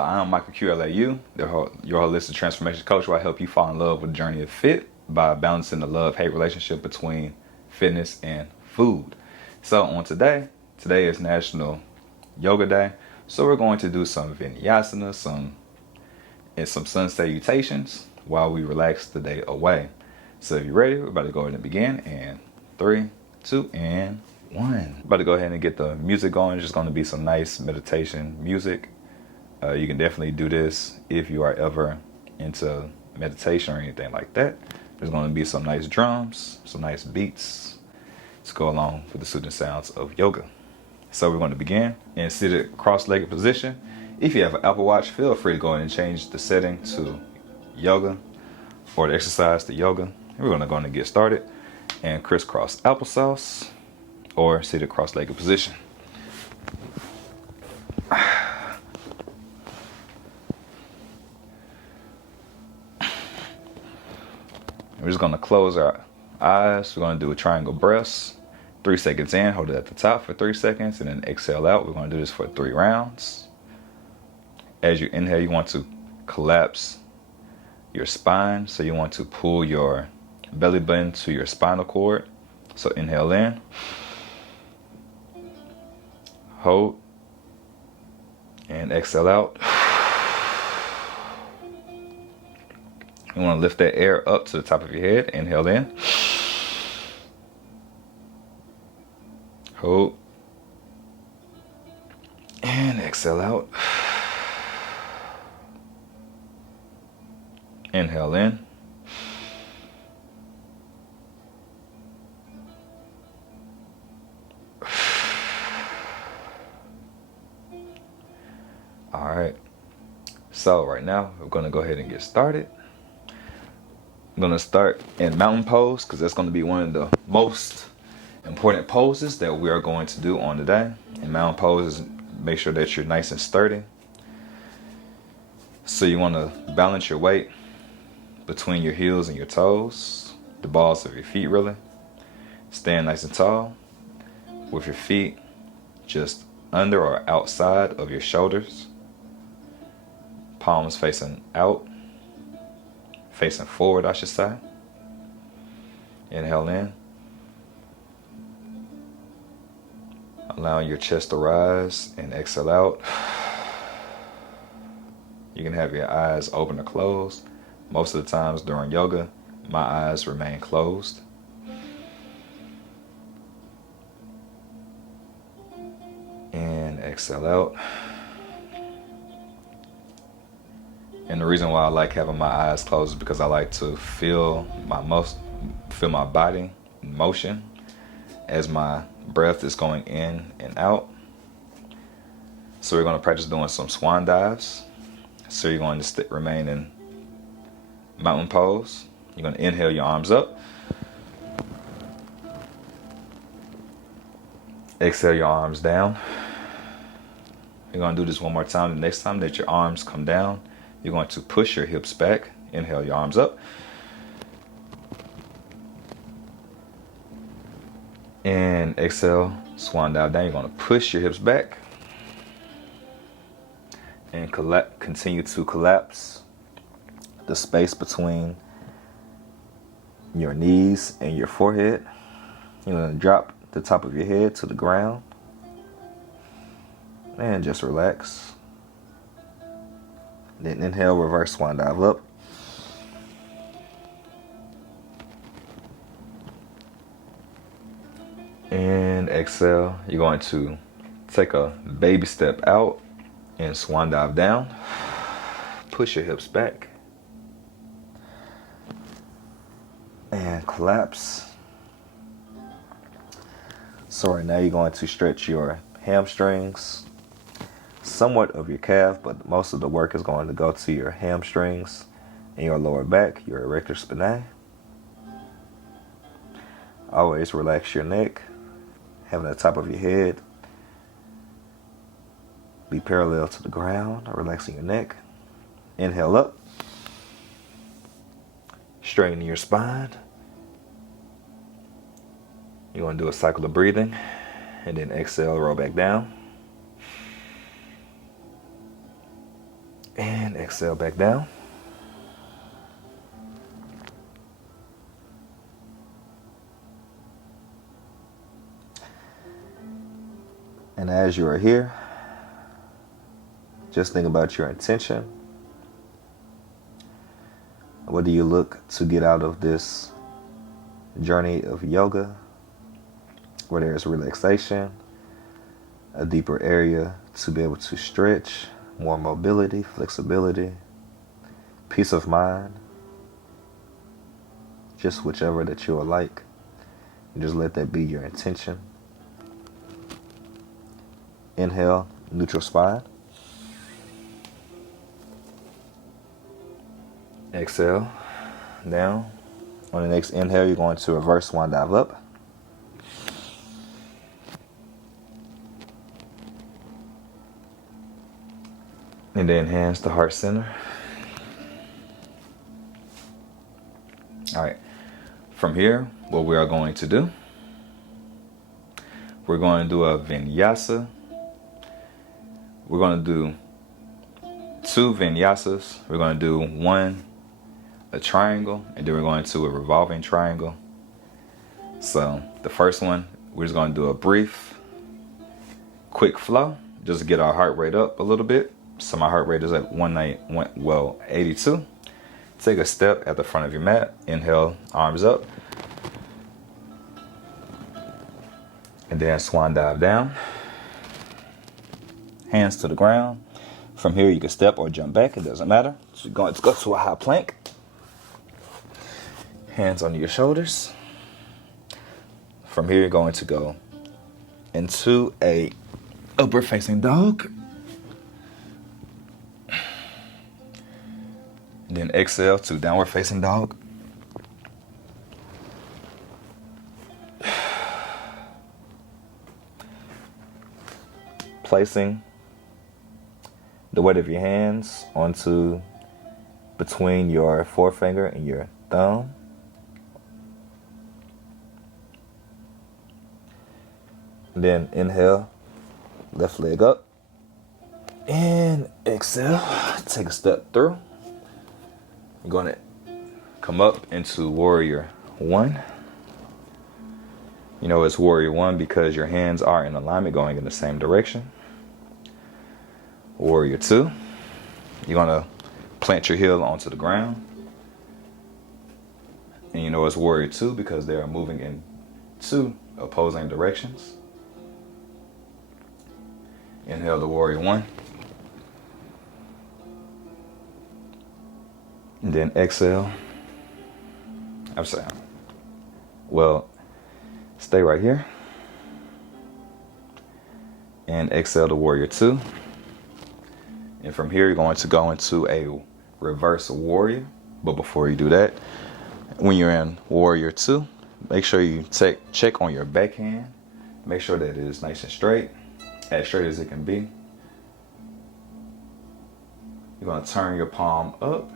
I'm Michael QLAU, your holistic transformation coach, where I help you fall in love with the journey of fit by balancing the love-hate relationship between fitness and food. So on today is National Yoga Day. So we're going to do some vinyasana, some sun salutations while we relax the day away. So if you're ready, we're about to go ahead and begin. And 3, 2, and 1. About to go ahead and get the music going. It's just going to be some nice meditation music. You can definitely do this if you are ever into meditation or anything like that. There's going to be some nice drums, some nice beats to go along with the soothing sounds of yoga. So we're going to begin in seated cross-legged position. If you have an Apple Watch, feel free to go ahead and change the setting to yoga or the exercise to yoga. And we're going to go ahead and get started in crisscross applesauce or seated cross-legged position. We're just going to close our eyes. We're going to do a triangle breaths. 3 seconds in, hold it at the top for 3 seconds, and then exhale out. We're going to do this for 3 rounds. As you inhale, you want to collapse your spine. So you want to pull your belly button to your spinal cord. So inhale in. Hold. And exhale out. You want to lift that air up to the top of your head. Inhale in. Hold. And exhale out. Inhale in. All right. So right now, we're going to go ahead and get started. I'm going to start in mountain pose because that's going to be one of the most important poses that we are going to do on the day. In mountain poses, make sure that you're nice and sturdy. So you want to balance your weight between your heels and your toes, the balls of your feet really. Stand nice and tall with your feet just under or outside of your shoulders. Palms facing out. Facing forward, I should say. Inhale in. Allowing your chest to rise and exhale out. You can have your eyes open or closed. Most of the times during yoga, my eyes remain closed. And exhale out. And the reason why I like having my eyes closed is because I like to feel my body in motion as my breath is going in and out. So we're going to practice doing some swan dives. So you're going to remain in mountain pose. You're going to inhale your arms up. Exhale your arms down. You're going to do this one more time. The next time that your arms come down, you're going to push your hips back. Inhale your arms up. And exhale, swan dive down. You're going to push your hips back. And continue to collapse the space between your knees and your forehead. You're going to drop the top of your head to the ground. And just relax. Then inhale, reverse swan dive up. And exhale, you're going to take a baby step out and swan dive down. Push your hips back. And collapse. So right now you're going to stretch your hamstrings, somewhat of your calf, but most of the work is going to go to your hamstrings and your lower back, your erector spinae. Always relax your neck, having the top of your head be parallel to the ground, relaxing your neck. Inhale up, straighten your spine. You're going to do a cycle of breathing, and then exhale, roll back down. And exhale back down. And as you are here, just think about your intention. What do you look to get out of this journey of yoga, where there is relaxation, a deeper area to be able to stretch, more mobility, flexibility, peace of mind, just whichever that you would like. And just let that be your intention. Inhale, neutral spine. Exhale, down. On the next inhale, you're going to reverse swan dive up. And then hands to heart center. All right. From here, what we are going to do, we're going to do a vinyasa. We're going to do 2 vinyasas. We're going to do one, a triangle, and then we're going to a revolving triangle. So the first one, we're just going to do a brief, quick flow, just to get our heart rate up a little bit. So my heart rate is at 82. Take a step at the front of your mat. Inhale, arms up. And then swan dive down. Hands to the ground. From here, you can step or jump back. It doesn't matter. So you're going to go to a high plank. Hands under your shoulders. From here, you're going to go into a upward facing dog. And then exhale to downward facing dog. Placing the weight of your hands onto between your forefinger and your thumb. And then inhale, left leg up. And exhale, take a step through. You're going to come up into warrior 1. You know it's warrior 1 because your hands are in alignment going in the same direction. Warrior 2. You're going to plant your heel onto the ground. And you know it's warrior 2 because they are moving in 2 opposing directions. Inhale to warrior 1. And then exhale. I'm sorry. Well, stay right here. And exhale to warrior 2. And from here, you're going to go into a reverse warrior. But before you do that, when you're in warrior 2, make sure you check on your backhand. Make sure that it is nice and straight as it can be. You're going to turn your palm up.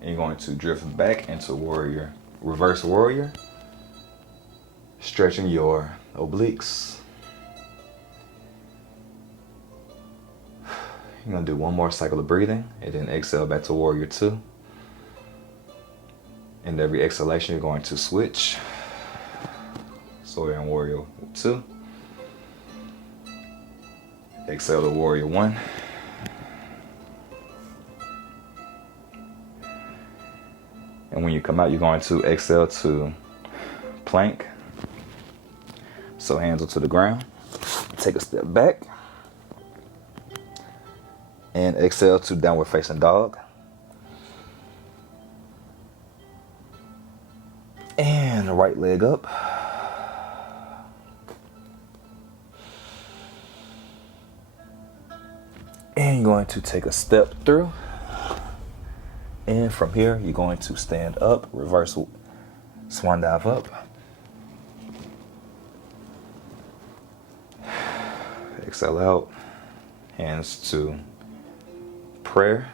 And you're going to drift back into warrior, reverse warrior, stretching your obliques. You're going to do one more cycle of breathing and then exhale back to warrior 2. And every exhalation, you're going to switch. So we're in warrior 2. Exhale to warrior 1. And when you come out, you're going to exhale to plank. So hands onto the ground. Take a step back. And exhale to downward facing dog. And the right leg up. And you're going to take a step through. And from here, you're going to stand up, reverse swan dive up. Exhale out. Hands to prayer.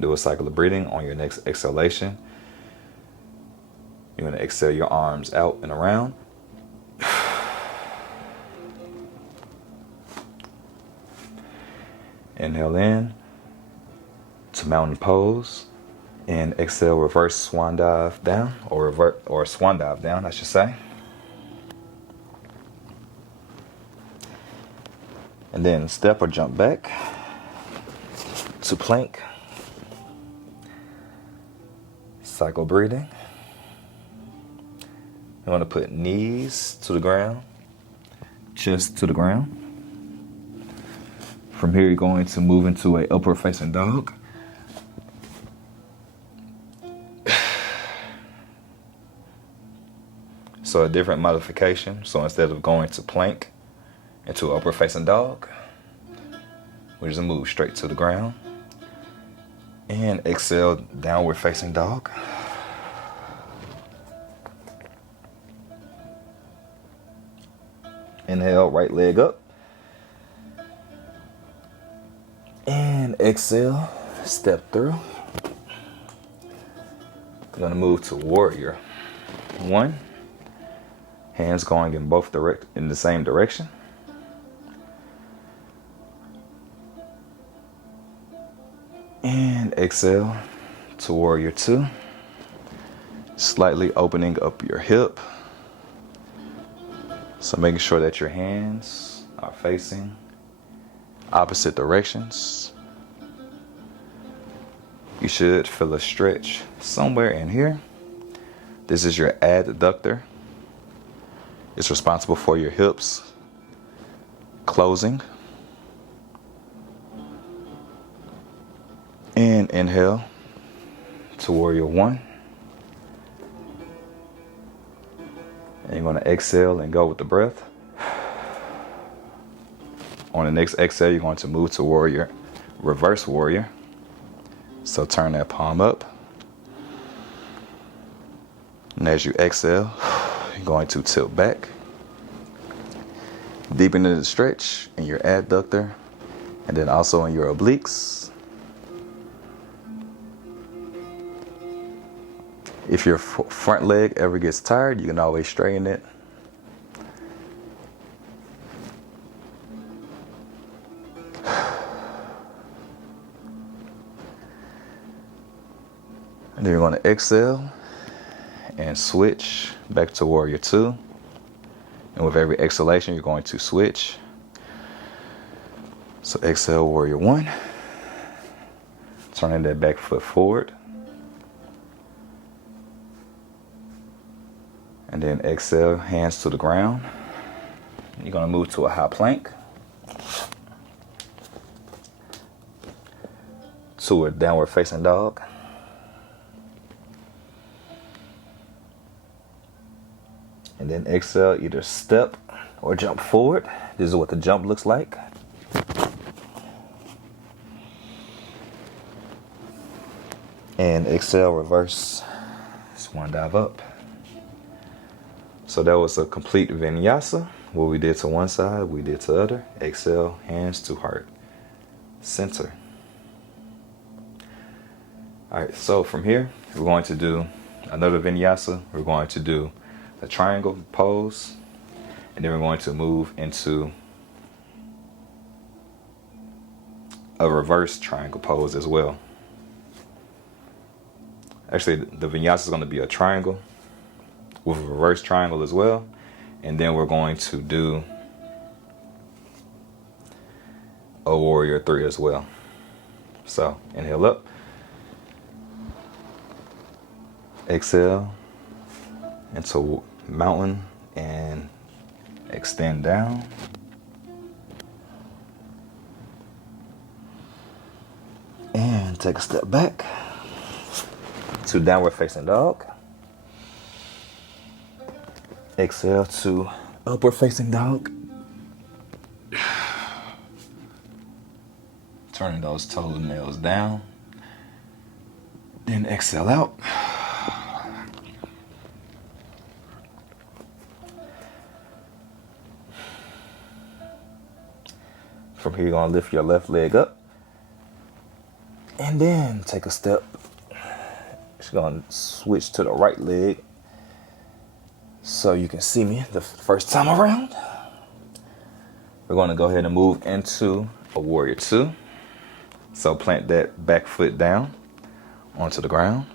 Do a cycle of breathing on your next exhalation. You're going to exhale your arms out and around. Inhale in to mountain pose. And exhale, reverse swan dive down, or swan dive down, I should say. And then step or jump back to plank. Cycle breathing. You want to put knees to the ground, chest to the ground. From here, you're going to move into a upward facing dog. So a different modification. So instead of going to plank into upward facing dog, we just move straight to the ground. And exhale, downward facing dog. Inhale, right leg up. And exhale, step through. We're gonna move to warrior one. Hands going in the same direction. And exhale to warrior two. Slightly opening up your hip. So making sure that your hands are facing opposite directions. You should feel a stretch somewhere in here. This is your adductor. It's responsible for your hips closing. And inhale to warrior one. And you're going to exhale and go with the breath. On the next exhale, you're going to move to warrior, reverse warrior. So turn that palm up. And as you exhale, you're going to tilt back. Deepen into the stretch in your adductor and then also in your obliques. If your front leg ever gets tired, you can always straighten it. And then you're going to exhale and switch back to warrior two. And with every exhalation, you're going to switch. So exhale, warrior one. Turning that back foot forward. And then exhale, hands to the ground. You're going to move to a high plank. To a downward facing dog. And then exhale, either step or jump forward. This is what the jump looks like. And exhale, reverse swan dive up. So that was a complete vinyasa. What we did to one side, we did to the other. Exhale, hands to heart center. All right, so from here, we're going to do another vinyasa. We're going to do a triangle pose, and then we're going to move into a reverse triangle pose as well. Actually, the vinyasa is going to be a triangle with a reverse triangle as well. And then we're going to do a warrior three as well. So inhale up. Exhale into mountain and extend down. And take a step back to downward facing dog. Exhale to upward facing dog. Turning those toenails down. Then exhale out. From here, you're going to lift your left leg up. And then take a step. You're going to switch to the right leg so you can see me the first time around. We're going to go ahead and move into a warrior two. So plant that back foot down onto the ground.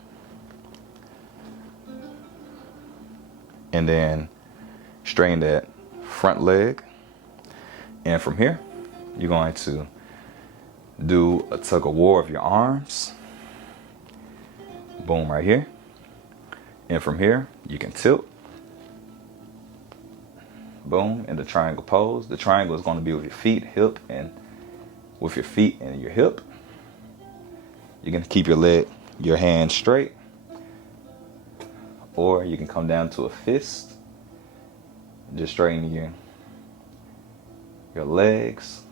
And then straighten that front leg. And from here, you're going to do a tug of war of your arms. Boom, right here. And from here, you can tilt. Boom, in the triangle pose. The triangle is going to be with your feet, hip, and with your feet and your hip. You can keep your hand straight, or you can come down to a fist. Just straighten your legs.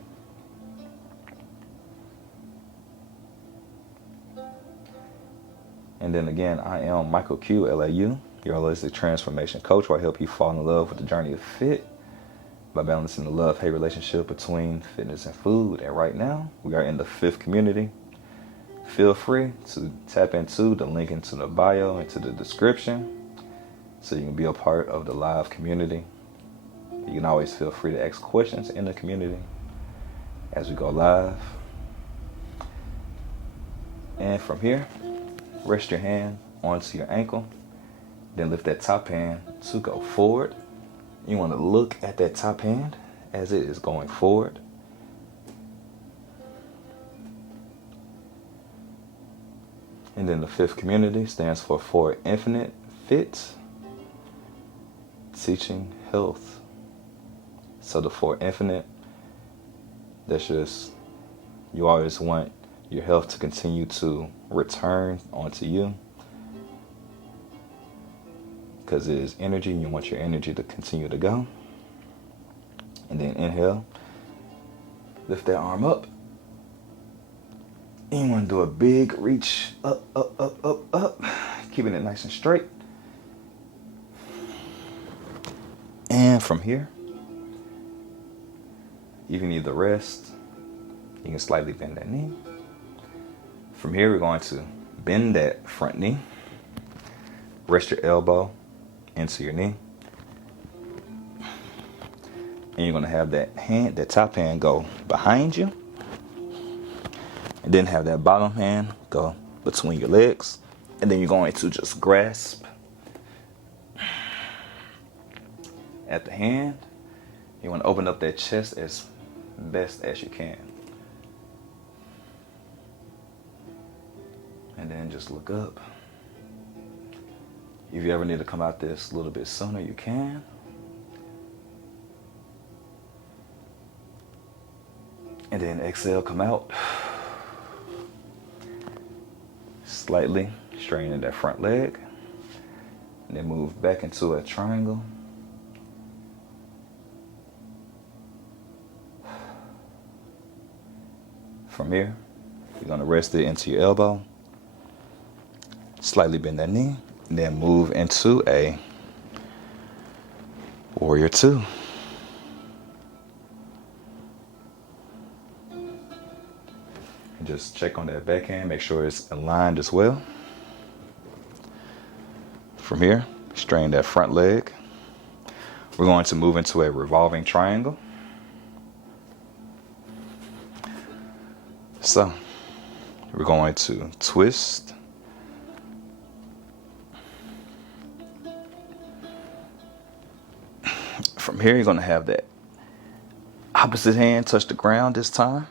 And then again, I am Michael Q, LAU, your holistic transformation coach, where I help you fall in love with the journey of fit by balancing the love-hate relationship between fitness and food. And right now, we are in the 5th community. Feel free to tap into the link into the bio, into the description, so you can be a part of the live community. You can always feel free to ask questions in the community as we go live. And from here, rest your hand onto your ankle, then lift that top hand to go forward. You want to look at that top hand as it is going forward. And then the 5th community stands for Infinite Fit, Teaching Health. So the 4 Infinite, that's just, you always want your health to continue to return onto you, because it is energy. You want your energy to continue to go. And then inhale, lift that arm up. And you want to do a big reach up, up, up, up, up, keeping it nice and straight. And from here, you can either rest, you can slightly bend that knee. From here, we're going to bend that front knee, rest your elbow into your knee, and you're going to have that top hand go behind you, and then have that bottom hand go between your legs, and then you're going to just grasp at the hand. You want to open up that chest as best as you can. And then just look up. If you ever need to come out this a little bit sooner, you can. And then exhale, come out. Slightly straightening that front leg. And then move back into a triangle. From here, you're going to rest it into your elbow. Slightly bend that knee. And then move into a warrior 2. And just check on that backhand. Make sure it's aligned as well. From here, straighten that front leg. We're going to move into a revolving triangle. So, we're going to twist. From here, you're going to have that opposite hand touch the ground this time,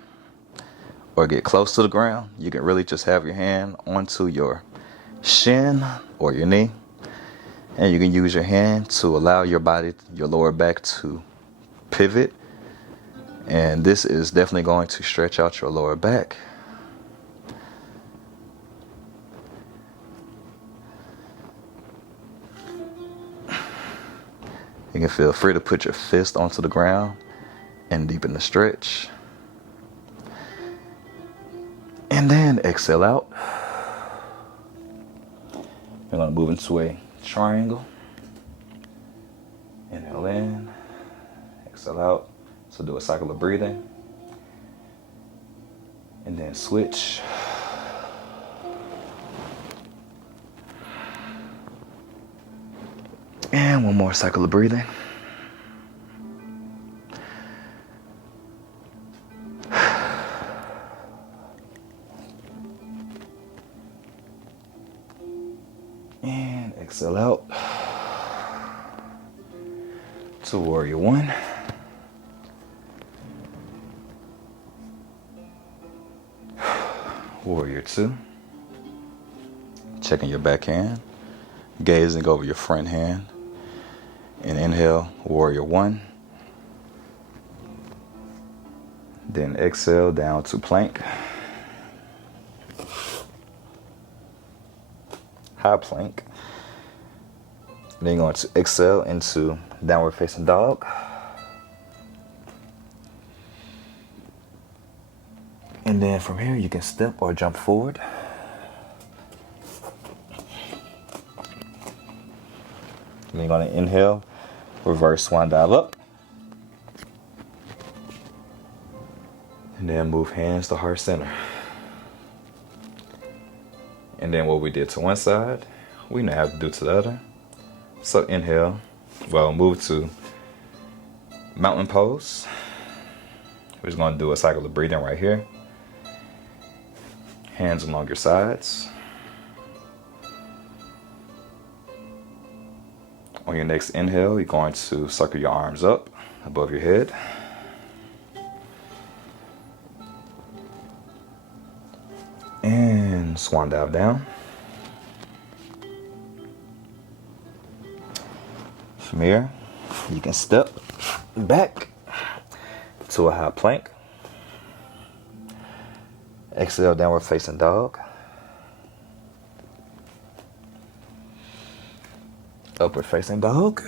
or get close to the ground. You can really just have your hand onto your shin or your knee, and you can use your hand to allow your body, your lower back, to pivot. And this is definitely going to stretch out your lower back. You can feel free to put your fist onto the ground and deepen the stretch. And then exhale out. We're going to move into a triangle. Inhale in, exhale out. So do a cycle of breathing. And then switch. And one more cycle of breathing. Exhale out to warrior one. Warrior two. Checking your back hand, gazing over your front hand. And inhale, warrior one. Then exhale down to plank. High plank. Then you're going to exhale into downward facing dog. And then from here you can step or jump forward. Then you're going to inhale, reverse swan dive up. And then move hands to heart center. And then what we did to one side, we now have to do to the other. So inhale, move to mountain pose. We're just gonna do a cycle of breathing right here. Hands along your sides. On your next inhale, you're going to circle your arms up above your head. And swan dive down. From here, you can step back to a high plank. Exhale, downward facing dog. Upward facing dog.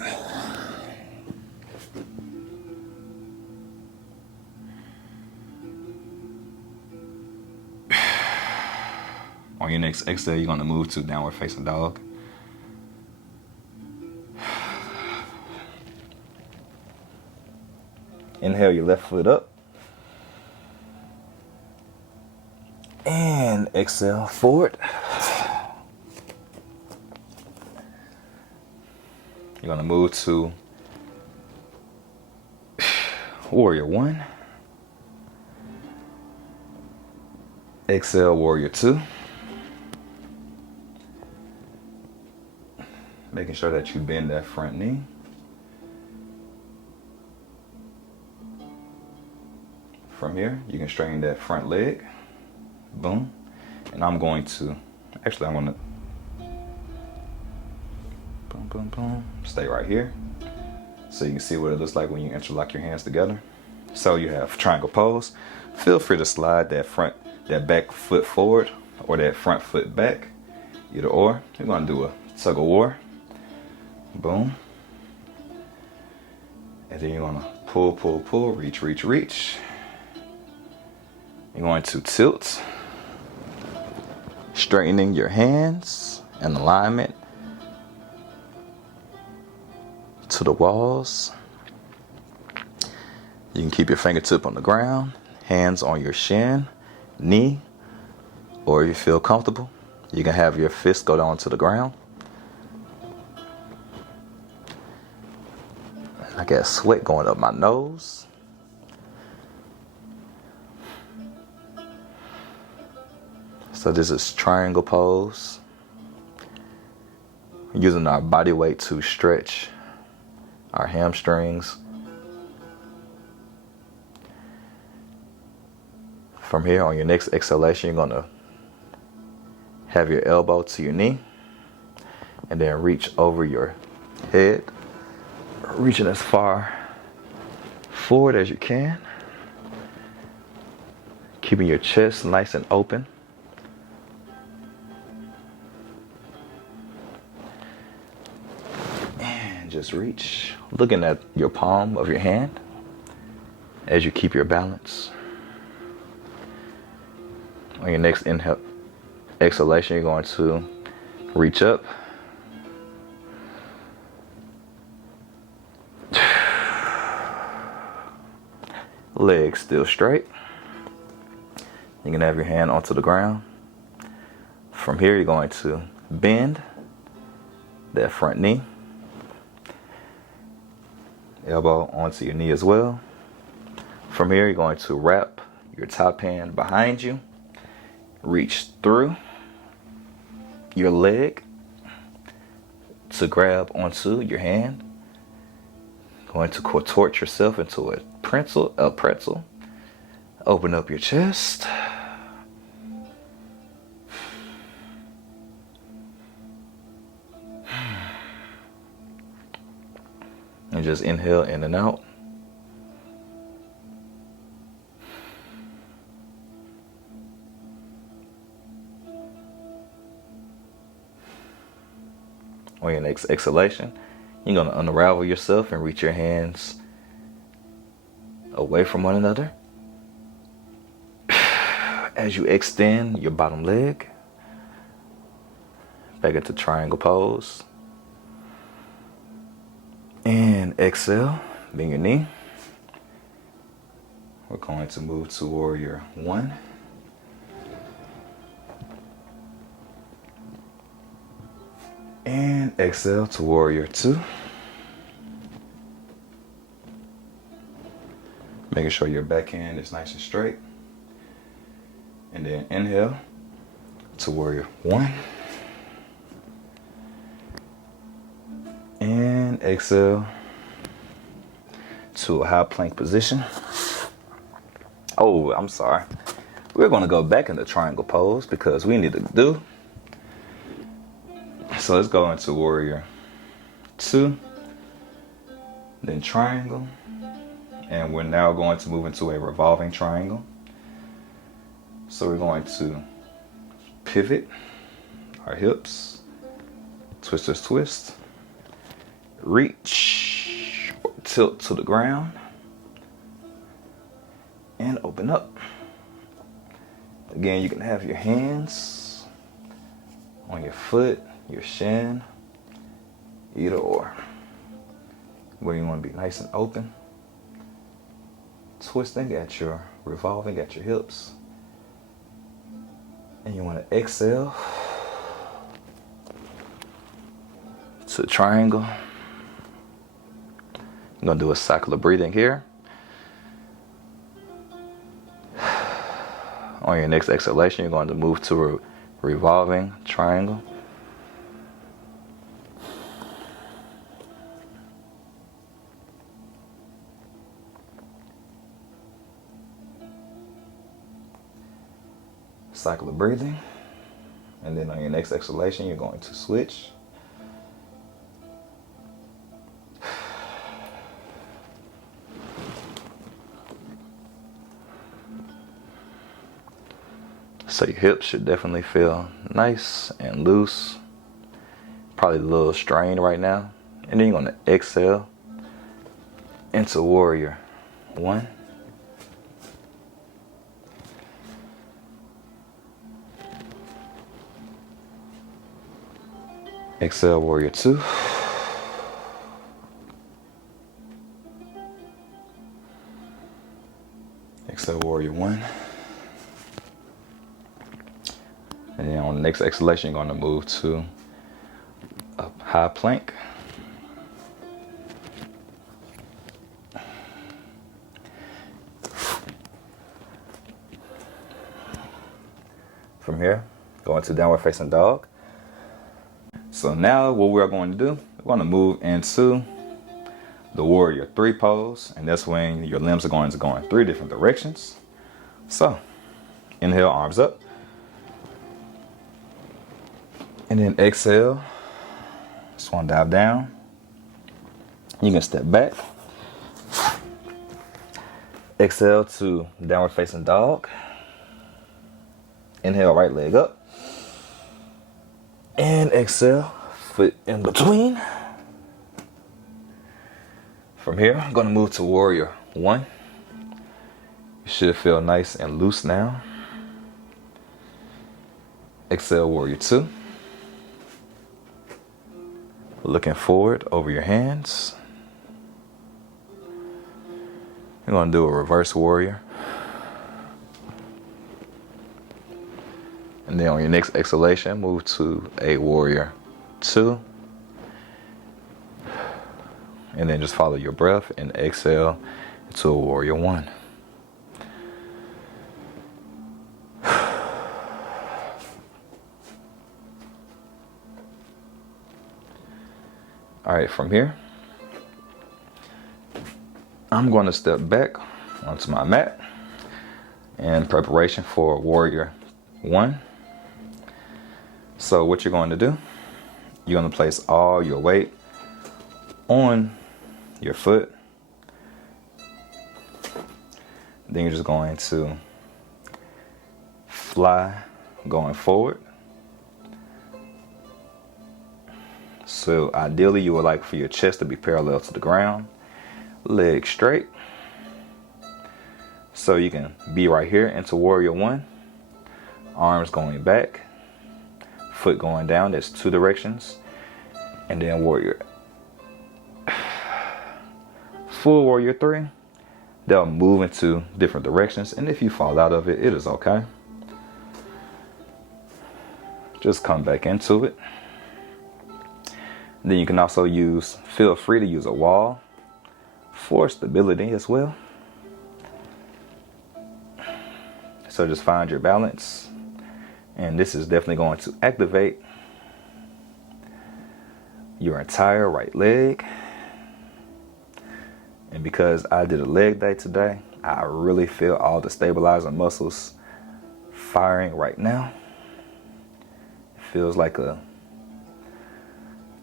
On your next exhale, you're going to move to downward facing dog. Inhale your left foot up. And exhale forward. You're going to move to warrior one. Exhale, warrior two. Making sure that you bend that front knee. From here, you can straighten that front leg. Boom. And I'm going to boom, boom, boom. Stay right here. So you can see what it looks like when you interlock your hands together. So you have triangle pose. Feel free to slide that back foot forward or that front foot back. Either or. We're going to do a tug of war. Boom. And then you're going to pull, pull, pull, reach, reach, reach. You're going to tilt, straightening your hands in alignment to the walls. You can keep your fingertip on the ground, hands on your shin, knee, or if you feel comfortable, you can have your fist go down to the ground. I got sweat going up my nose. So this is triangle pose. Using our body weight to stretch our hamstrings. From here, on your next exhalation, you're gonna have your elbow to your knee and then reach over your head, reaching as far forward as you can, keeping your chest nice and open. And just reach, looking at your palm of your hand as you keep your balance. On your next inhale, exhalation, you're going to reach up. Legs still straight. You can have your hand onto the ground. From here, you're going to bend that front knee. Elbow onto your knee as well. From here, you're going to wrap your top hand behind you. Reach through your leg. to grab onto your hand. Going to contort yourself into a pretzel. Open up your chest. And just inhale in and out. On your next exhalation, you're going to unravel yourself and reach your hands away from one another. As you extend your bottom leg back into triangle pose. And exhale, bend your knee. We're going to move to warrior one. And exhale to warrior two. Making sure your backhand is nice and straight. And then inhale to warrior one. And exhale to a high plank position. Oh, I'm sorry. We're going to go back into triangle pose because we need to do. So let's go into warrior two, then triangle, and we're now going to move into a revolving triangle. So we're going to pivot our hips, twisters twist, reach, tilt to the ground, and open up. Again, you can have your hands on your foot, your shin, either or. Where you want to be nice and open, twisting at your, revolving at your hips. And you want to exhale to triangle. I'm going to do a cycle of breathing here. On your next exhalation, you're going to move to a revolving triangle. Cycle of breathing. And then on your next exhalation, you're going to switch. So your hips should definitely feel nice and loose. Probably a little strained right now. And then you're going to exhale into warrior one. Exhale, warrior two. Exhale, warrior one. And then on the next exhalation, you're going to move to a high plank. From here, go into downward facing dog. So now what we're going to do, we're going to move into the warrior three pose. And that's when your limbs are going to go in three different directions. So inhale, arms up. And then exhale, swan dive down. You can step back. Exhale to downward facing dog. Inhale, right leg up. And exhale, foot in between. From here, I'm going to move to warrior one. You should feel nice and loose now. Exhale, warrior two. Looking forward over your hands. You're going to do a reverse warrior. And then on your next exhalation, move to a warrior two. And then just follow your breath and exhale to a warrior one. All right, from here, I'm going to step back onto my mat in preparation for warrior 1. So what you're going to do, you're going to place all your weight on your foot. Then you're just going to fly going forward. So ideally you would like for your chest to be parallel to the ground, legs straight. So you can be right here into warrior 1, arms going back, foot going down. There's 2 directions. And then full warrior 3, they'll move into different directions. And if you fall out of it, it is okay. Just come back into it. Then you can also feel free to use a wall for stability as well. So just find your balance. And this is definitely going to activate your entire right leg. And because I did a leg day today, I really feel all the stabilizing muscles firing right now. It feels like a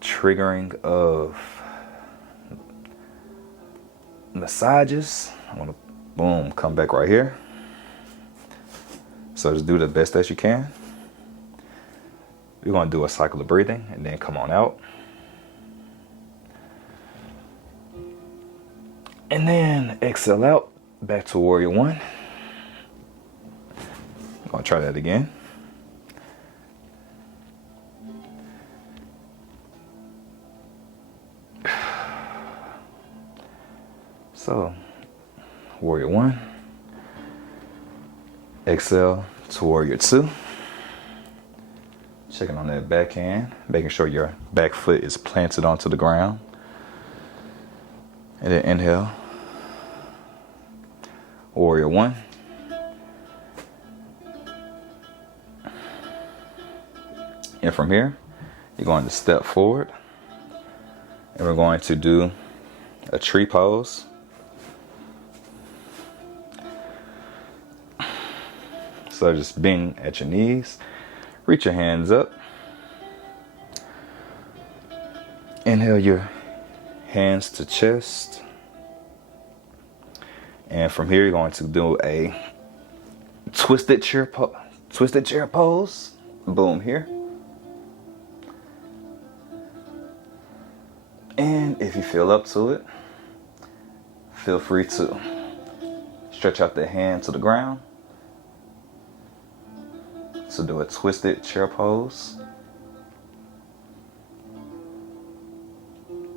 triggering of massages. I'm gonna boom, come back right here. So just do the best that you can. We're gonna do a cycle of breathing and then come on out. And then exhale out, back to warrior 1. I'm gonna try that again. So, warrior 1. Exhale to warrior 2. Checking on that backhand, making sure your back foot is planted onto the ground. And then inhale, warrior 1. And from here, you're going to step forward. And we're going to do a tree pose. So just being at your knees, reach your hands up. Inhale your hands to chest. And from here, you're going to do a twisted chair pose. Boom, here. And if you feel up to it, feel free to stretch out the hand to the ground. So do a twisted chair pose.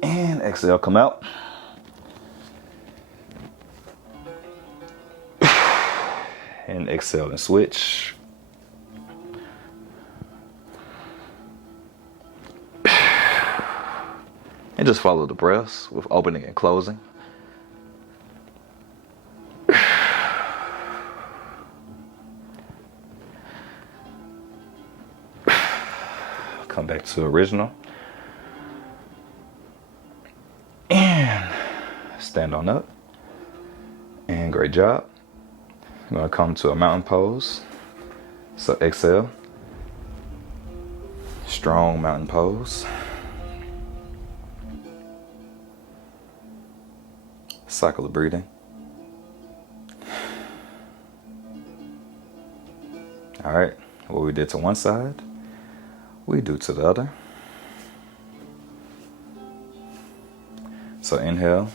And exhale, come out. And exhale and switch. And just follow the breaths with opening and closing. Come back to original. And stand on up. And great job. I'm going to come to a mountain pose. So exhale. Strong mountain pose. Cycle of breathing. All right, what we did to one side, we do to the other. So inhale,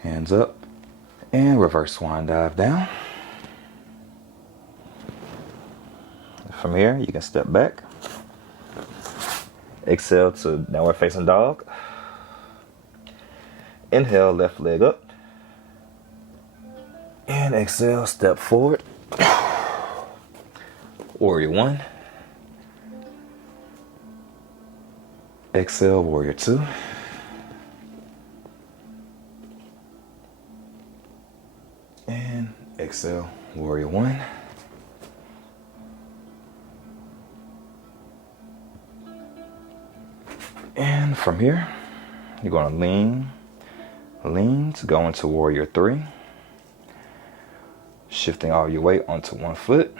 hands up, and reverse swan dive down. From here, you can step back. Exhale to downward facing dog. Inhale, left leg up. And exhale, step forward. Warrior 1. Exhale, warrior 2. And exhale, warrior 1. And And from here, you're going to lean to go into warrior 3. Shifting all your weight onto one foot.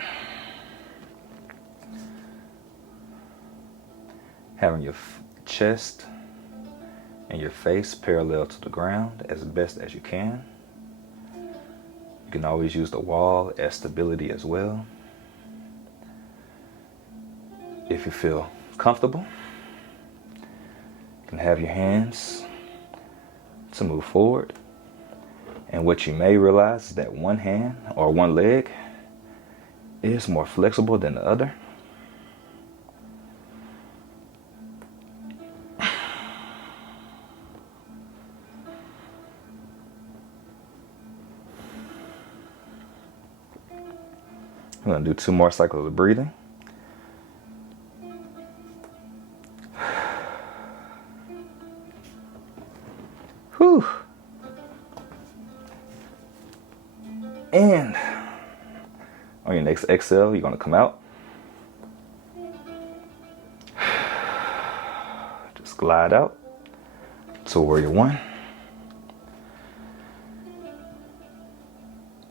Having your chest and your face parallel to the ground as best as you can. You can always use the wall as stability as well. If you feel comfortable, you can have your hands to move forward. And what you may realize is that one hand or one leg is more flexible than the other. I'm going to do 2 more cycles of breathing. Whew. And on your next exhale, you're going to come out. Just glide out to warrior 1.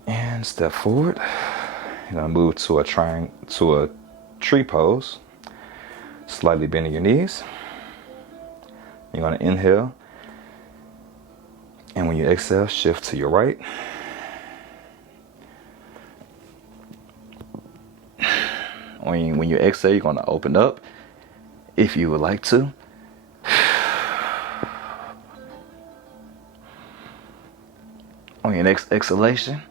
And step forward. You're going to move to a tree pose. Slightly bending your knees. You're going to inhale. And when you exhale, shift to your right. When you exhale, you're going to open up if you would like to. On your next exhalation,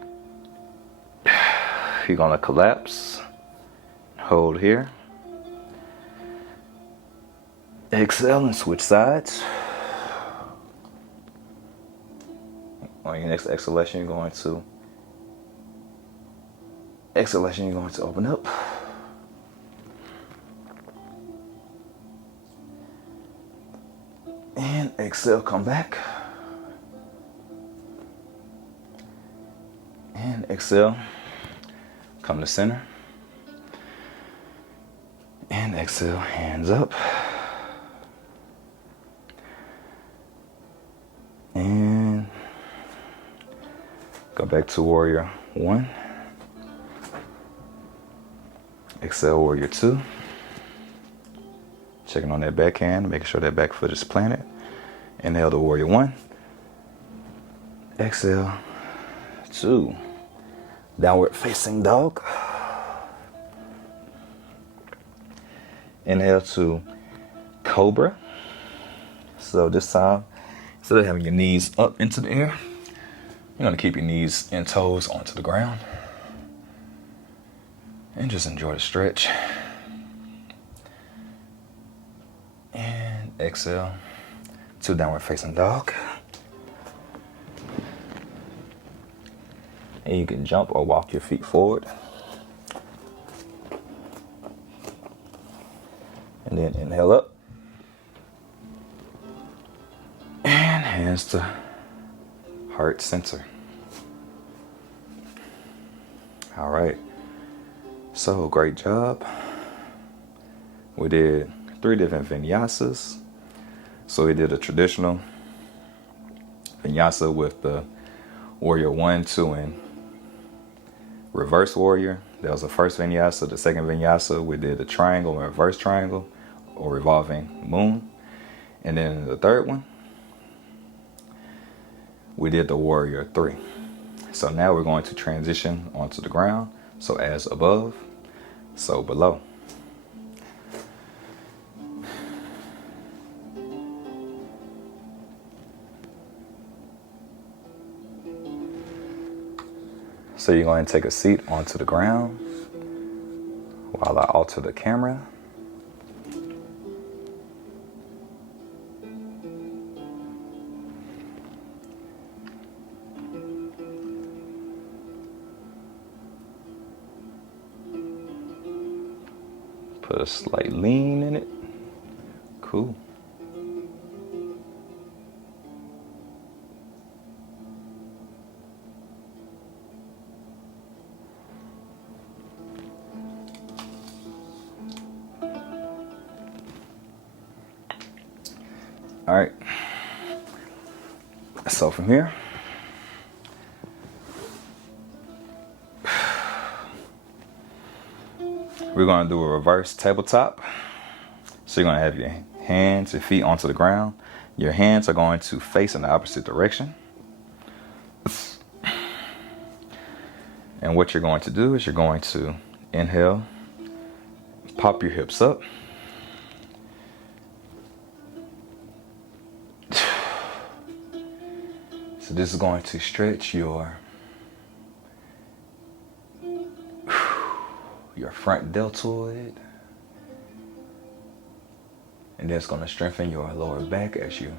you're going to collapse. Hold here. Exhale and switch sides. On your next exhalation, you're going to open up. And exhale, come back. And exhale, come to center. And exhale, hands up. And go back to warrior 1. Exhale, warrior 2. Checking on that backhand, making sure that back foot is planted. Inhale to warrior 1. Exhale to downward facing dog. Inhale to cobra. So this time, instead of having your knees up into the air, you're going to keep your knees and toes onto the ground. And just enjoy the stretch. And exhale to downward facing dog. And you can jump or walk your feet forward. And then inhale up. And hands to heart center. All right. So great job. We did 3 different vinyasas. So we did a traditional vinyasa with the warrior 1, 2, and reverse warrior. That was the first vinyasa. The second vinyasa, we did a triangle and reverse triangle or revolving moon. And then the third one, we did the warrior 3. So now we're going to transition onto the ground. So as above, so below. So you're going to take a seat onto the ground while I alter the camera. Put a slight lean in it. Cool. All right. So from here, we're going to do a reverse tabletop. So you're going to have your hands and feet onto the ground. Your hands are going to face in the opposite direction. And what you're going to do is you're going to inhale, pop your hips up. So this is going to stretch your front deltoid. And that's going to strengthen your lower back as you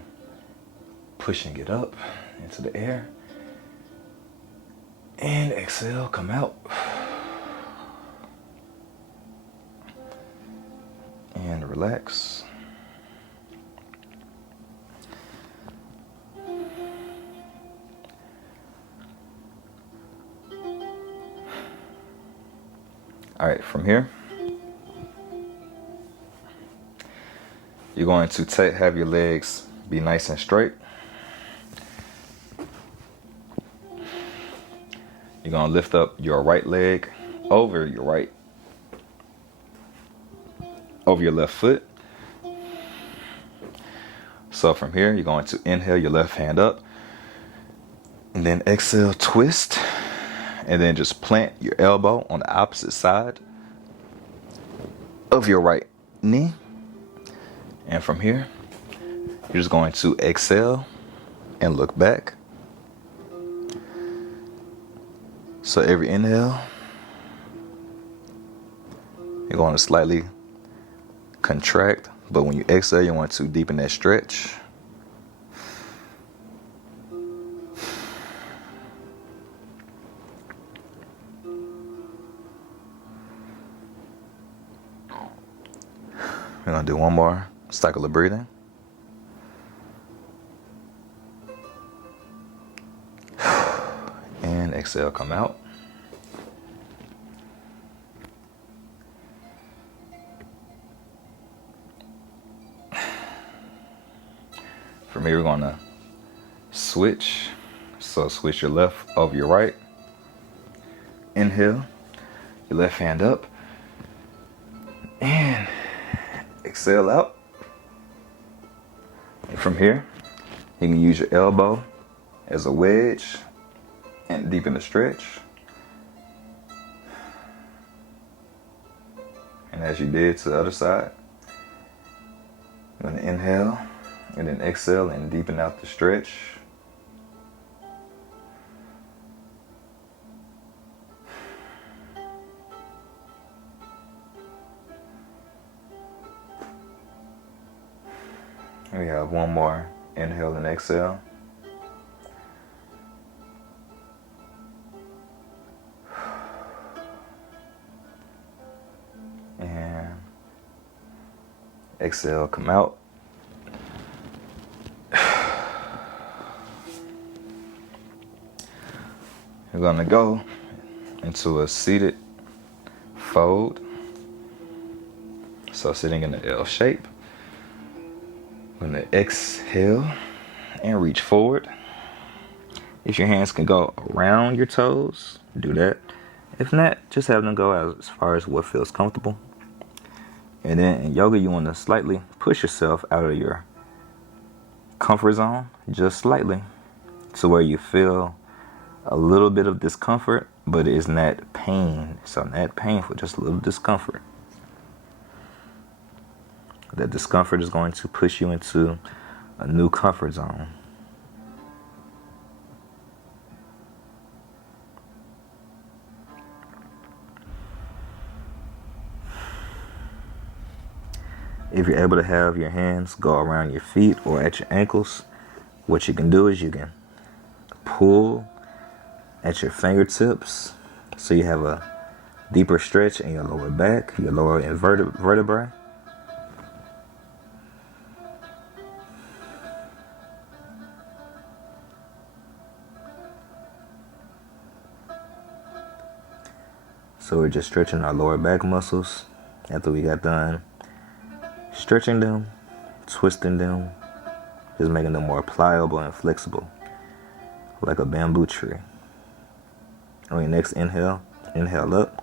pushing it up into the air. And exhale, come out. And relax. All right, from here, you're going to have your legs be nice and straight. You're going to lift up your right leg over your left foot. So from here, you're going to inhale your left hand up, and then exhale, twist, and then just plant your elbow on the opposite side of your right knee. And from here, you're just going to exhale and look back. So every inhale, you're going to slightly contract, but when you exhale, you want to deepen that stretch. We're going to do one more cycle of breathing. And exhale, come out. From here, we're going to switch. So switch your left over your right. Inhale, your left hand up. And exhale out. And from here, you can use your elbow as a wedge and deepen the stretch. And as you did to the other side, you're going to inhale and then exhale and deepen out the stretch. We have one more inhale and exhale. And exhale, come out. We're going to go into a seated fold. So sitting in the L shape. We're going to exhale and reach forward. If your hands can go around your toes, do that. If not, just have them go as far as what feels comfortable. And then in yoga, you want to slightly push yourself out of your comfort zone, just slightly, to where you feel a little bit of discomfort, but it's not pain. It's not painful, just a little discomfort. That discomfort is going to push you into a new comfort zone. If you're able to have your hands go around your feet or at your ankles, what you can do is you can pull at your fingertips so you have a deeper stretch in your lower back, your lower vertebrae. So we're just stretching our lower back muscles after we got done stretching them, twisting them, just making them more pliable and flexible, like a bamboo tree. On your next inhale, inhale up.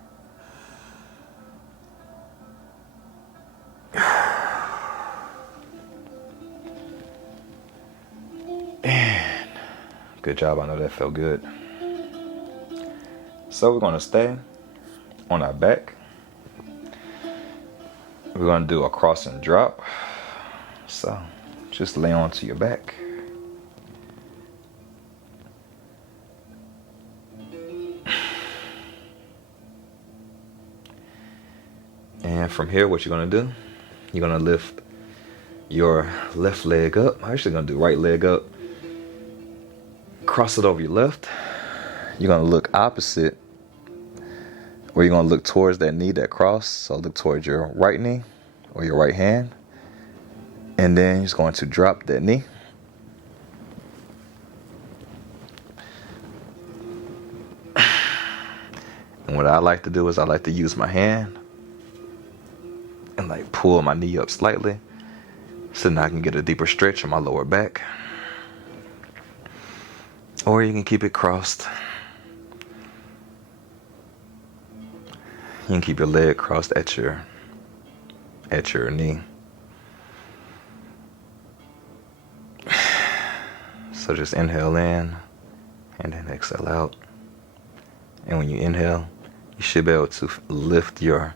And good job. I know that felt good. So we're going to stay on our back. We're going to do a cross and drop. So just lay onto your back. And from here, what you're going to do, you're going to lift your left leg up. I'm actually going to do right leg up. Cross it over your left. You're going to look opposite, or you're going to look towards that knee, that cross. So look towards your right knee or your right hand. And then you're just going to drop that knee. And what I like to do is I like to use my hand and like pull my knee up slightly so now I can get a deeper stretch in my lower back. Or you can keep it crossed. You can keep your leg crossed at your knee. So just inhale in and then exhale out. And when you inhale, you should be able to lift your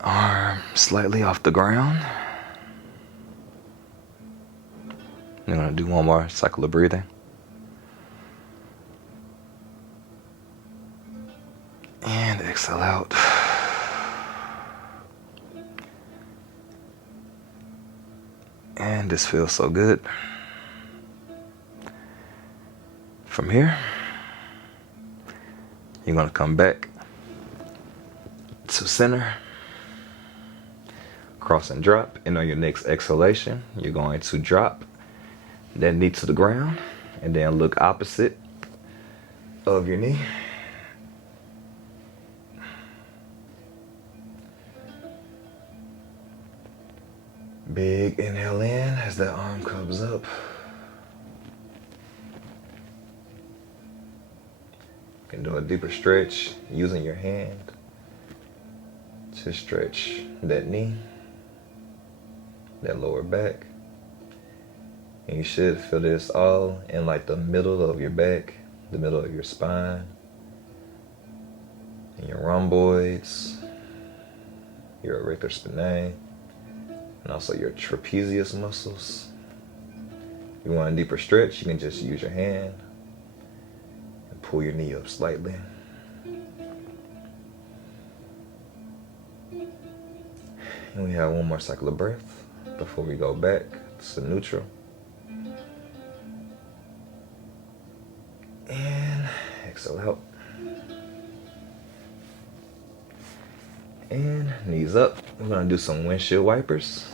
arm slightly off the ground. I'm going to do one more cycle of breathing. And exhale out. And this feels so good. From here, you're going to come back to center. Cross and drop. And on your next exhalation, you're going to drop that knee to the ground and then look opposite of your knee. Big inhale in as that arm comes up. You can do a deeper stretch using your hand to stretch that knee, that lower back. And you should feel this all in like the middle of your back, the middle of your spine, and your rhomboids, your erector spinae, and also your trapezius muscles. If you want a deeper stretch, you can just use your hand and pull your knee up slightly. And we have one more cycle of breath before we go back to neutral. And exhale out. And knees up. We're going to do some windshield wipers.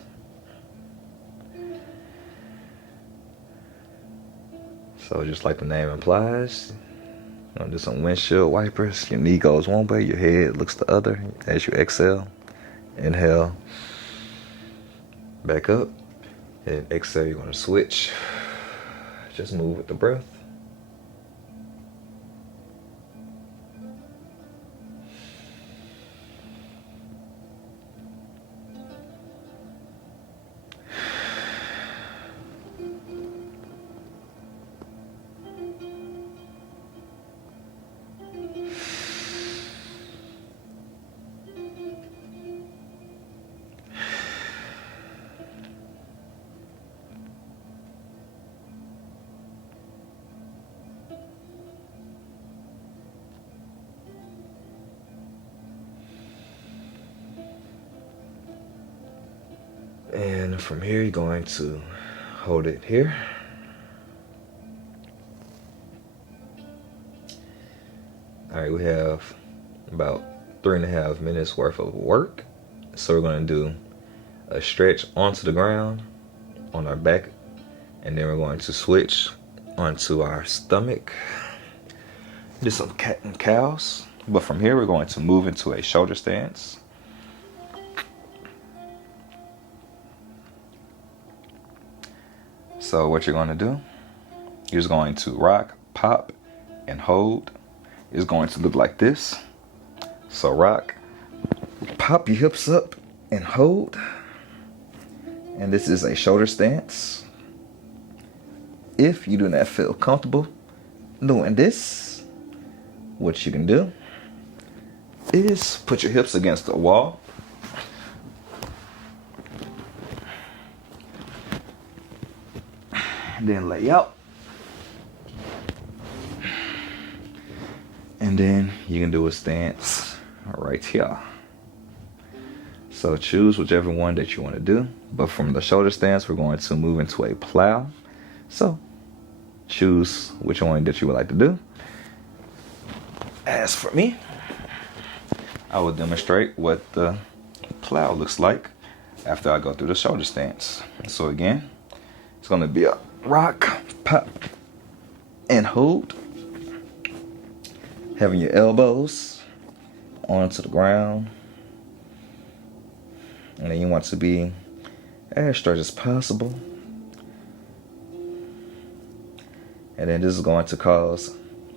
So just like the name implies, you're going to do some windshield wipers. Your knee goes one way, your head looks the other as you exhale. Inhale. Back up. And exhale, you're going to switch. Just move with the breath. And from here, you're going to hold it here. All right, we have about 3.5 minutes worth of work. So we're going to do a stretch onto the ground on our back, and then we're going to switch onto our stomach. Do some cat and cows. But from here, we're going to move into a shoulder stance. So what you're going to do, you're just going to rock, pop, and hold. It's going to look like this. So rock, pop your hips up, and hold. And this is a shoulder stance. If you do not feel comfortable doing this, what you can do is put your hips against the wall. Then lay out. And then you can do a stance right here. So choose whichever one that you want to do. But from the shoulder stance, we're going to move into a plow. So choose which one that you would like to do. As for me, I will demonstrate what the plow looks like after I go through the shoulder stance. So again, it's going to be a rock, pop, and hold. Having your elbows onto the ground. And then you want to be as straight as possible. And then this is going to cause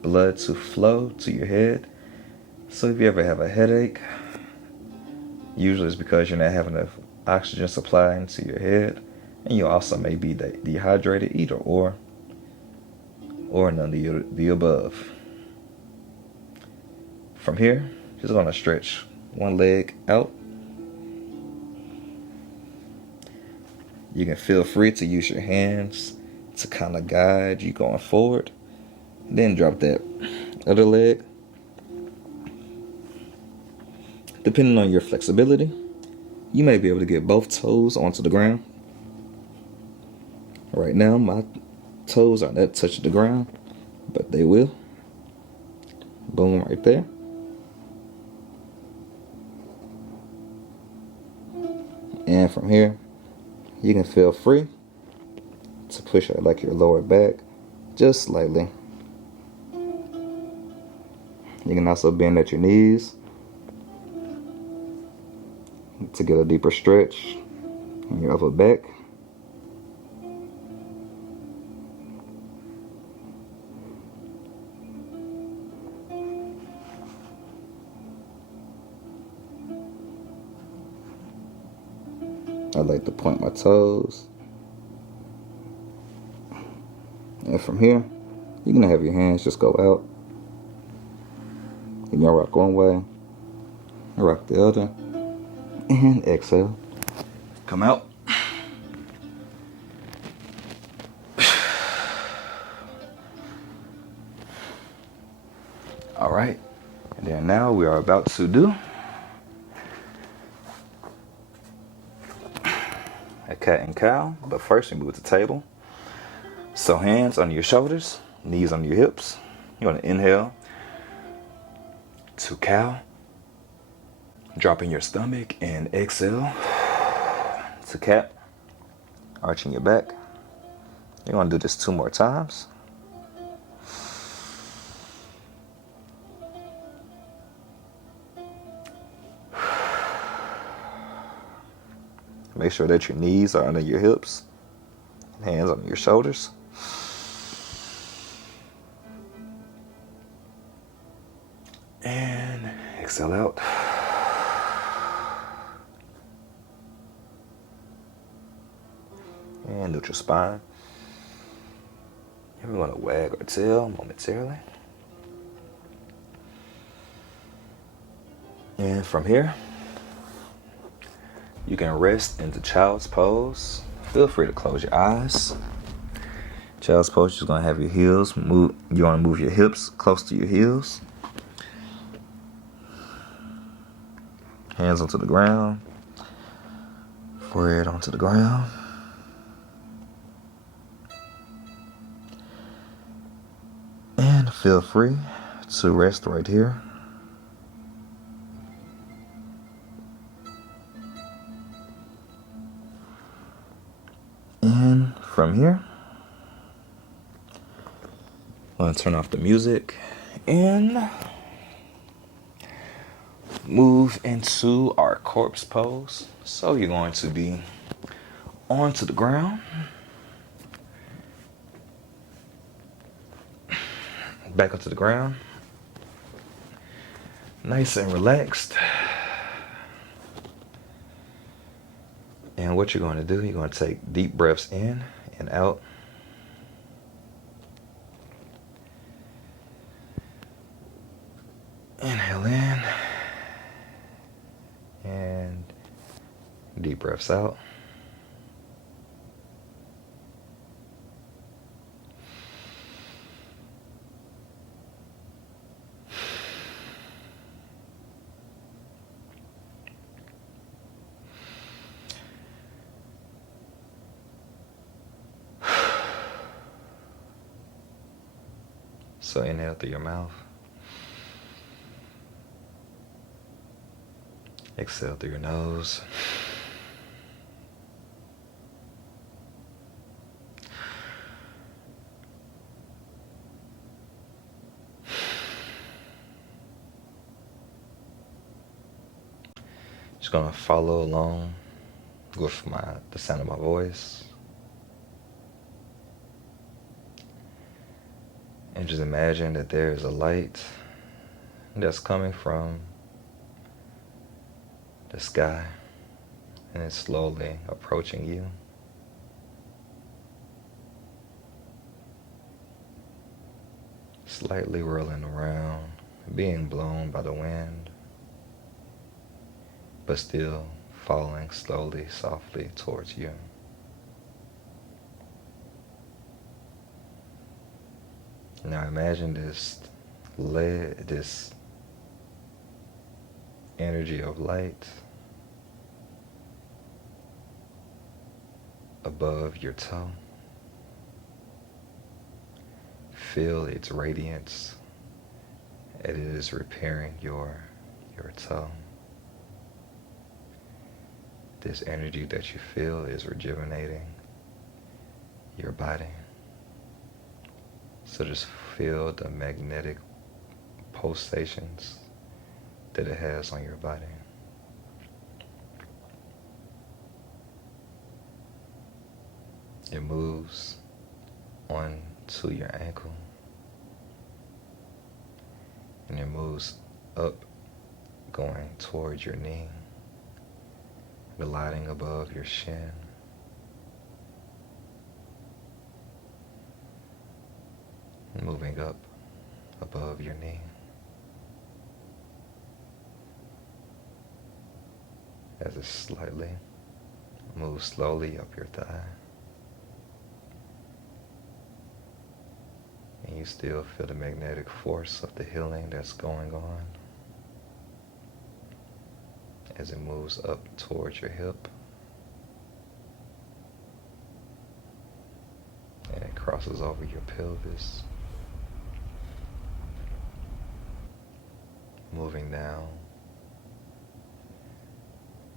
blood to flow to your head. So if you ever have a headache, usually it's because you're not having enough oxygen supply into your head. And you also may be dehydrated, either or none of the above. From here, just going to stretch one leg out. You can feel free to use your hands to kind of guide you going forward. Then drop that other leg. Depending on your flexibility, you may be able to get both toes onto the ground. Right now, my toes are not touching the ground, but they will. Boom, right there. And from here, you can feel free to push out like your lower back just slightly. You can also bend at your knees to get a deeper stretch in your upper back. I like to point my toes. And from here, you can have your hands just go out. You can rock one way, rock the other, and exhale. Come out. All right. And then now we are about to do a cat and cow, but first we move to the table. So hands on your shoulders, knees on your hips. You want to inhale to cow, dropping your stomach, and exhale to cat, arching your back. You're going to do this 2 more times. Make sure that your knees are under your hips, hands on your shoulders. And exhale out. And neutral spine. And we're going to wag our tail momentarily. And from here, you can rest into child's pose. Feel free to close your eyes. Child's pose, you're going to have your heels move. You want to move your hips close to your heels. Hands onto the ground. Forehead onto the ground. And feel free to rest right here. And from here, I'm going to turn off the music and move into our corpse pose. So you're going to be onto the ground. back onto the ground. Nice and relaxed. And what you're going to do, you're going to take deep breaths in and out. Inhale in. And deep breaths out. So inhale through your mouth. Exhale through your nose. Just gonna follow along with the sound of my voice. And just imagine that there is a light that's coming from the sky, and it's slowly approaching you. Slightly whirling around, being blown by the wind, but still falling slowly, softly towards you. Now imagine this energy of light above your toe. Feel its radiance as it is repairing your toe. This energy that you feel is rejuvenating your body. So just feel the magnetic pulsations that it has on your body. It moves on to your ankle, and it moves up, going towards your knee, gliding above your shin. Moving up above your knee. As it slightly moves slowly up your thigh. And you still feel the magnetic force of the healing that's going on as it moves up towards your hip. And it crosses over your pelvis. Moving down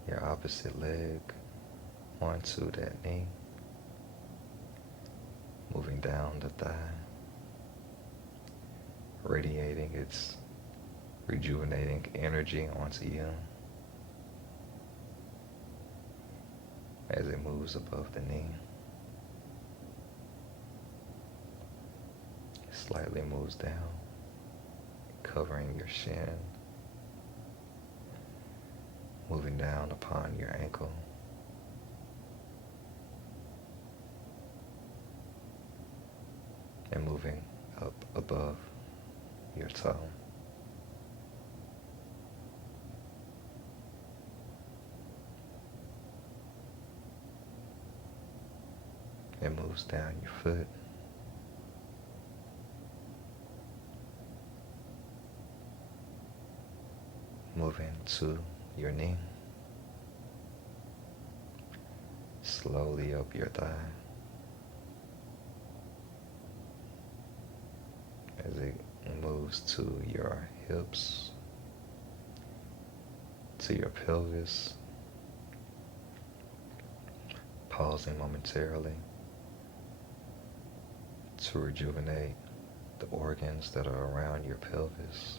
your opposite leg onto that knee. Moving down the thigh. Radiating its rejuvenating energy onto you as it moves above the knee. It slightly moves down, covering your shin, moving down upon your ankle, and moving up above your toe. It moves down your foot, moving to your knee, slowly up your thigh, as it moves to your hips, to your pelvis, pausing momentarily to rejuvenate the organs that are around your pelvis.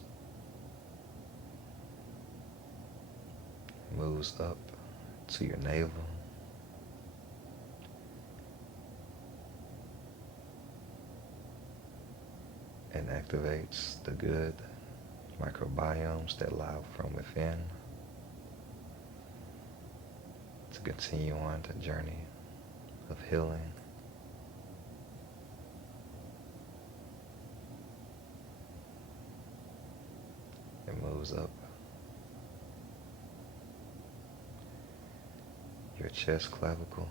Moves up to your navel, and activates the good microbiomes that lie from within to continue on the journey of healing. It moves up your chest clavicle,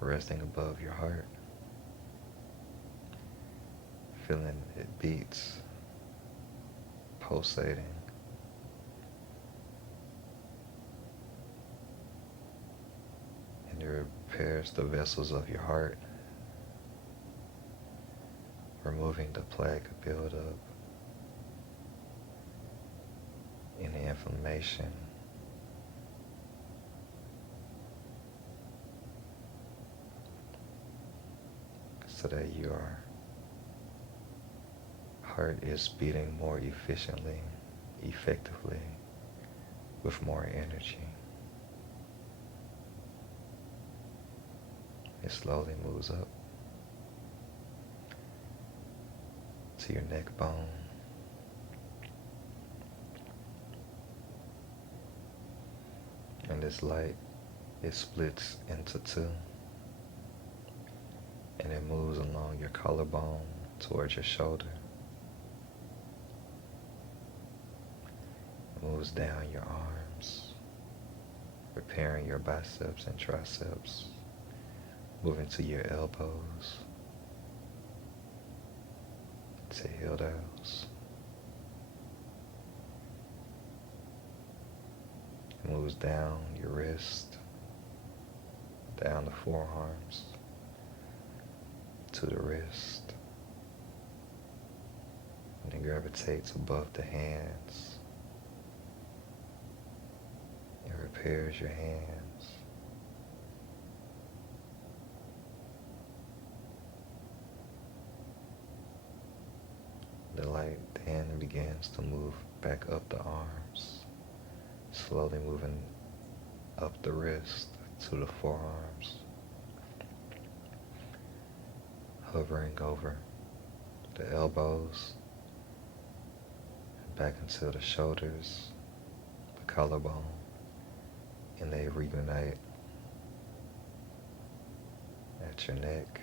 resting above your heart, feeling it beats, pulsating. And it repairs the vessels of your heart, removing the plaque buildup, any inflammation, so that your heart is beating more efficiently, effectively, with more energy. It slowly moves up to your neck bone, and this light, it splits into two, and it moves along your collarbone towards your shoulder. It moves down your arms, repairing your biceps and triceps, moving to your elbows, to heal those. It moves down your wrist, down the forearms, to the wrist, and it gravitates above the hands. It repairs your hands. The light then begins to move back up the arms, slowly moving up the wrist to the forearms, hovering over the elbows, back into the shoulders, the collarbone, and they reunite at your neck.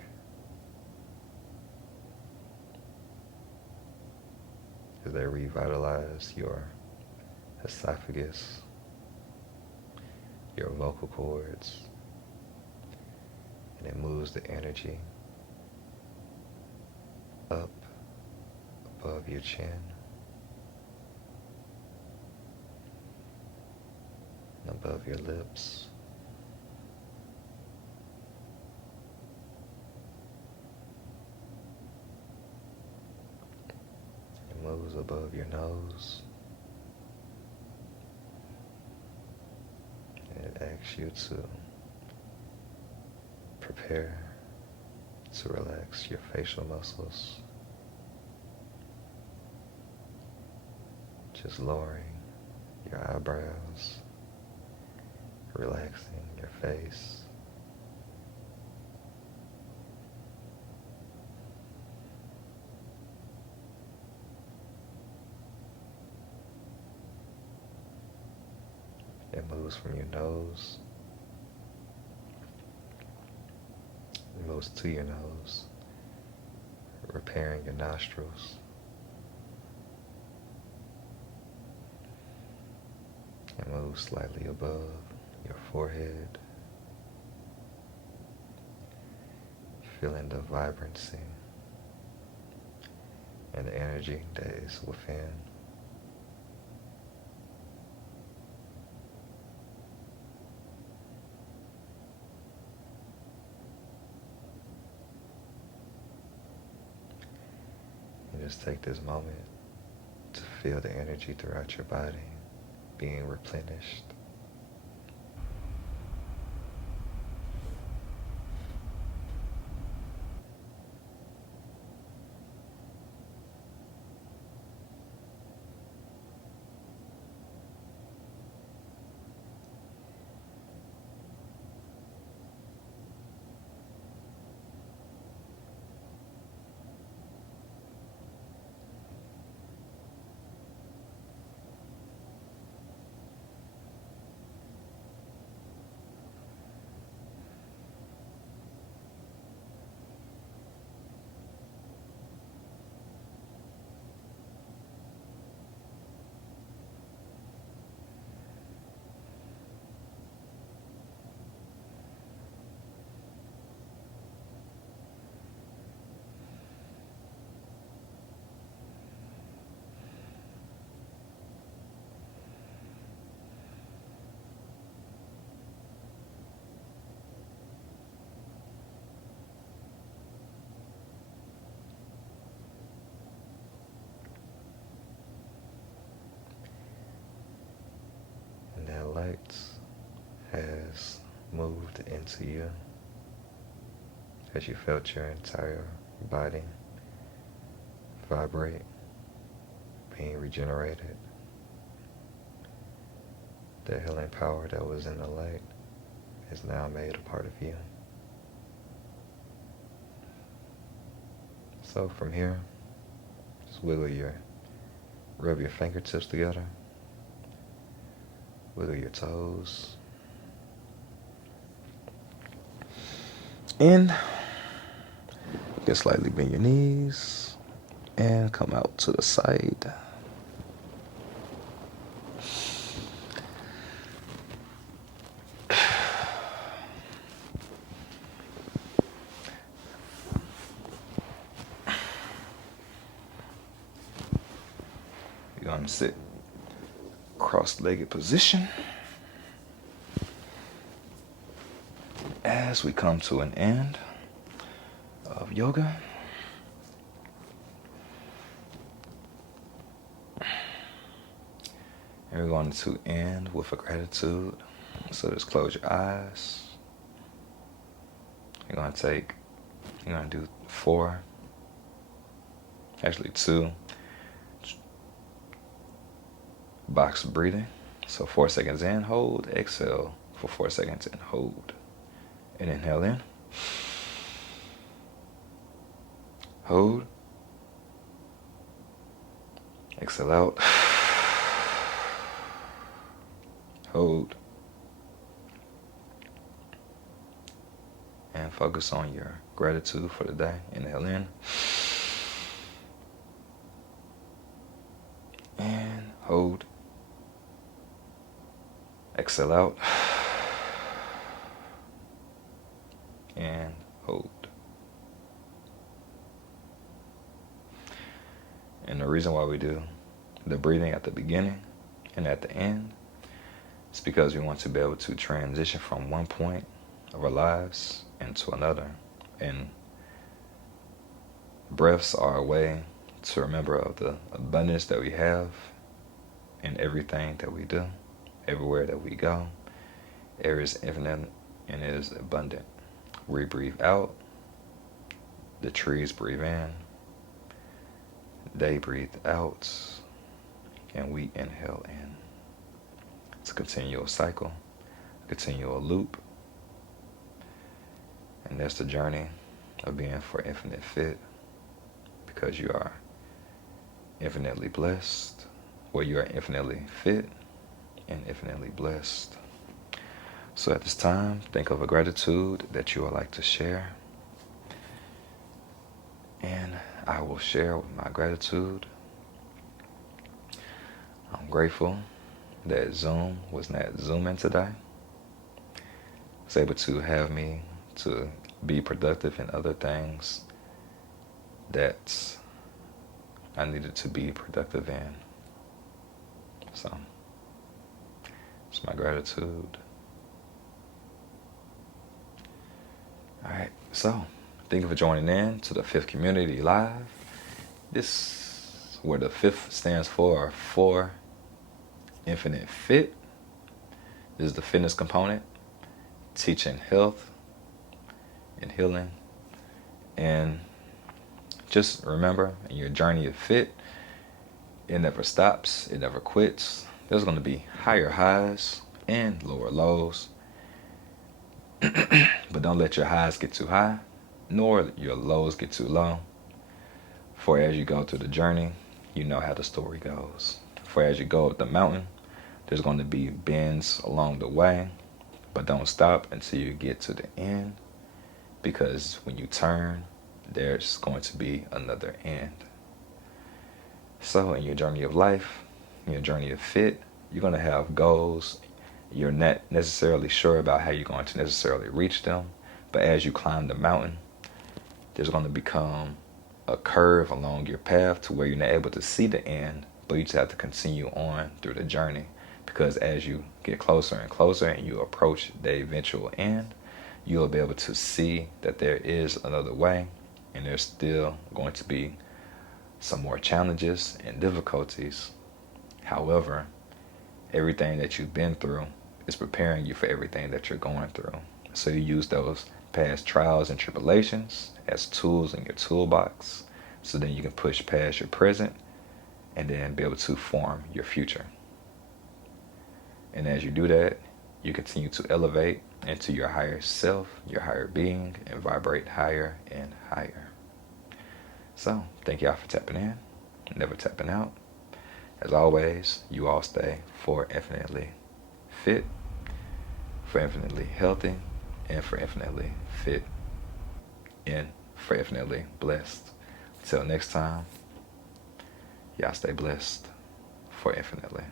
As they revitalize your esophagus, your vocal cords, and it moves the energy up above your chin and above your lips. It moves above your nose, and it asks you to prepare to relax your facial muscles, just lowering your eyebrows, relaxing your face. It moves from your nose, it moves to your nose, repairing your nostrils. It moves slightly above your forehead, feeling the vibrancy and the energy that is within. And just take this moment to feel the energy throughout your body being replenished. into you as you felt your entire body vibrate, being regenerated. The healing power that was in the light is now made a part of you. So from here, just rub your fingertips together, wiggle your toes, and you can slightly bend your knees and come out to the side. You're going to sit cross-legged position as we come to an end of yoga. And we're going to end with a gratitude. So just close your eyes. You're going to do 4, actually 2 box breathing. So 4 seconds in, hold, exhale for 4 seconds and hold. And inhale in. Hold. Exhale out. Hold. And focus on your gratitude for the day. Inhale in. And hold. Exhale out. And hold. And the reason why we do the breathing at the beginning and at the end is because we want to be able to transition from one point of our lives into another. And breaths are a way to remember of the abundance that we have in everything that we do, everywhere that we go. Air is infinite and is abundant. We breathe out, the trees breathe in, they breathe out, and we inhale in. It's a continual cycle, a continual loop. And that's the journey of being for infinite fit, because you are infinitely blessed, or you are infinitely fit and infinitely blessed. So at this time, think of a gratitude that you would like to share. And I will share my gratitude. I'm grateful that Zoom was not Zooming today. It's able to have me to be productive in other things that I needed to be productive in. So, it's my gratitude. All right, so thank you for joining in to the 5th Community Live. This, where the 5th stands for Infinite Fit. This is the fitness component, teaching health and healing. And just remember, in your journey of fit, it never stops, it never quits. There's going to be higher highs and lower lows. But don't let your highs get too high, nor your lows get too low. For as you go through the journey, you know how the story goes. For as you go up the mountain, there's going to be bends along the way, but don't stop until you get to the end, because when you turn, there's going to be another end. So in your journey of life, in your journey of fit, you're going to have goals. You're not necessarily sure about how you're going to necessarily reach them, but as you climb the mountain, there's going to become a curve along your path to where you're not able to see the end, but you just have to continue on through the journey, because as you get closer and closer and you approach the eventual end, you'll be able to see that there is another way, and there's still going to be some more challenges and difficulties. However, everything that you've been through is preparing you for everything that you're going through. So you use those past trials and tribulations as tools in your toolbox, so then you can push past your present and then be able to form your future. And as you do that, you continue to elevate into your higher self, your higher being, and vibrate higher and higher. So, thank y'all for tapping in, never tapping out. As always, you all stay for infinitely fit, for infinitely healthy, and for infinitely fit, and for infinitely blessed. Until next time, y'all stay blessed for infinitely.